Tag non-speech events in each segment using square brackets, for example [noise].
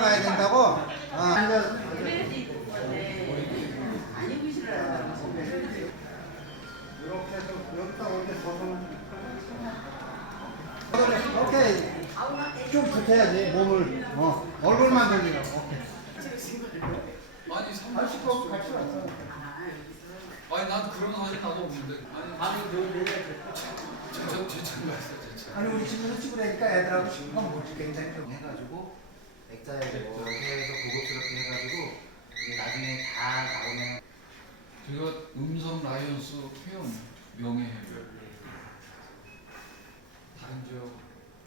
가야 된다고? 어. 앉아. 이렇게 해서 여기다 올게 서서. 오케이. 좀 붙여야지 몸을. 어. 얼굴만 돌리라. 오케이. 아니 삼할 수도 같이 왔어. 아니 난 그런 사진 나도 없는데 아니 제천 갔어 제천 아니 우리 친구는 찍으라니까 애들하고 신경 못 찍겠는데 좀 해가지고 액자에 뭐 해서 고급스럽게 해가지고 이게 나중에 다 나오면 제가 음성 라이언스 회원 명예회원 다른 지역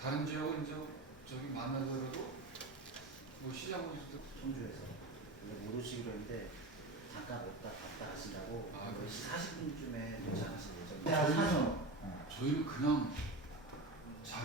다른 지역은 이제 저기 만나더라도 뭐 시장 오실 손주에서. 이거 모르시기로 했는데 잠깐 먹다 갔다 하신다고 아, 10시 40분쯤에 도착하실 저희는 저희는 그냥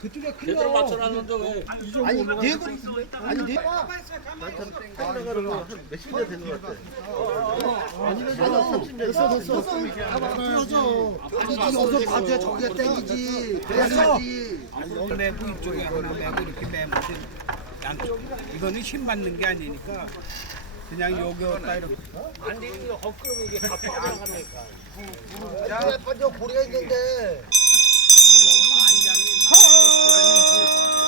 그쪽에 큰 제대로 거. 맞춰놨는데 왜 아니 네 건. 아니 네. 몇십 년 된 것 같아. 아니면 됐어 됐어 됐어. 풀어줘. 아니 여기서 봐줘야 저기가 땡기지. 그래야지. 매고 이쪽에 하나 매고 이렇게 매면 양쪽 이거는 힘 받는 게 아니니까 그냥 여기 왔다 이렇게 안 되는 거 헛그럼 이게 다 빠져나가니까 야 먼저 고리가 있는데. 많 이, 하는 힘.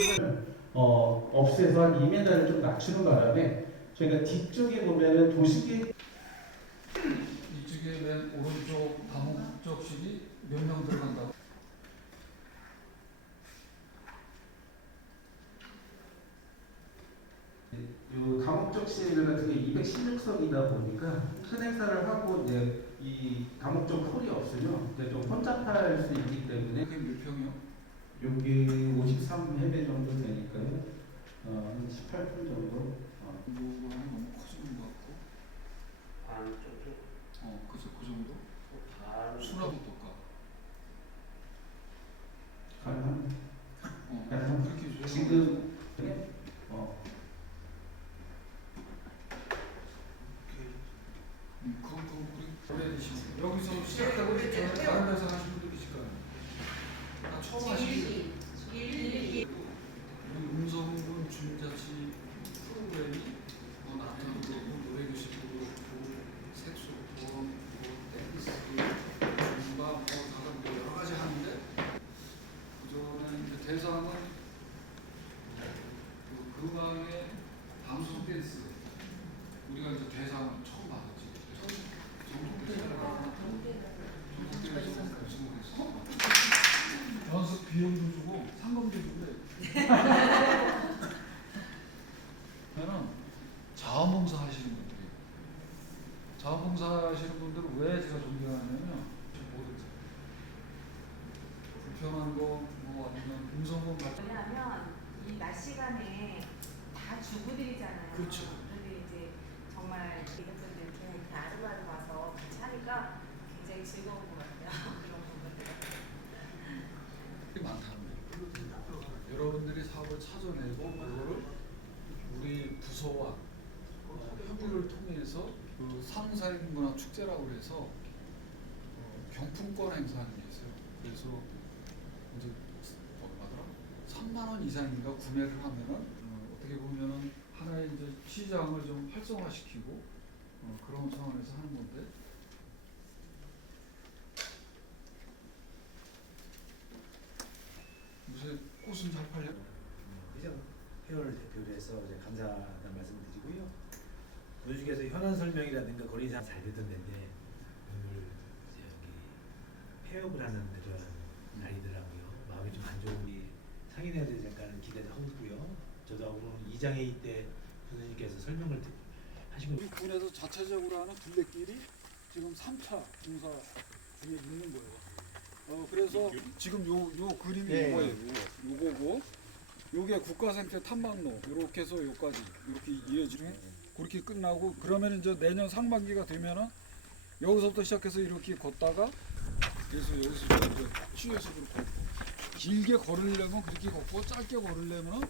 없애서 한 2m를 좀 낮추는 바람에 저희가 뒤쪽에 보면은 도시계 이쪽에 맨 오른쪽 다목적실이 몇 명 들어간다고? 요 다목적실 같은 게 216석이다 보니까 큰 행사를 하고 이제 이 다목적 홀이 없으면 이제 좀 혼잡할 수 있기 때문에? 여기 53회배 정도 되니까요. 어, 한 18분 정도. 어, 너무 커지는 것 같고. 어 그죠. 그 정도? 수납은 똑같 가능합니다. 어 약간 그렇게 줘요. 지금? 어, 음, 그, 그, 우리 오래되신 여기서 시작하고 저는 다른 데서 하신 분들이실 거예요. 나 처음 하신 우리 음성군 중자치 프로그램이 뭐 나타나고 그렇고 노래 교실도 그렇고 색소폰, 뭐 댄스, 줌바 뭐 다른 뭐 여러 가지 하는데 그전에 이제 대상은 그 그방의 방송 댄스 우리가 이제 대상을 처음 받았지. 전국대회에서 우승을 했어. 연습 비용도 주고 상금도 주고. 저는 [laughs] 자원봉사 하시는 분들이 자원봉사 하시는 분들은 왜 제가 존경하냐면 모르죠. 불편한 거 뭐 아니면 음성공 같은 왜냐하면 이 낮 시간에 다 주부들이잖아요. 그렇죠. 근데 이제 정말 이것저것 이렇게 이렇게 아름아름 와서 같이 하니까 굉장히 즐거운 것 같아요. [laughs] 그런 부분들. 게 많다는 거예요. 여러분들이 사업을 찾아내고 그거를 우리 부서와 협의를 통해서 그 상사인 문화 축제라고 그래서 어, 경품권 행사하는 게 있어요. 그래서 이제 얼마더라? 3만 원 이상인가 구매를 하면은 어, 어떻게 보면은 하나의 이제 시장을 좀 활성화시키고 어, 그런 차원에서 하는 건데 요새 꽃은 잘 팔려? 회장 회원을 대표로 해서 이제 감사하다는 말씀을 드리고요. 조직에서 현안 설명이라든가 거리상 잘 되던 데인데 오늘 이제 여기 폐업을 하는 그런 날이더라고요. 마음이 좀 안 좋은 이 상인해야 되지 않을까 기대를 하고 있고요. 저도 앞으로 이장회의 때 교수님께서 설명을 듣- 하시고 우리 군에서 자체적으로 하는 둘레길이 지금 3차 공사 중에 있는 거예요. 어 그래서 지금 요 요 그림이 네. 이거예요. 요거. 요거고 요게 국가생태 탐방로 요렇게 해서 요까지 이렇게 이어지는 그렇게 끝나고 그러면 이제 내년 상반기가 되면은 여기서부터 시작해서 이렇게 걷다가 그래서 여기서 이제 취해식으로 걷고 길게 걸으려면 그렇게 걷고 짧게 걸으려면은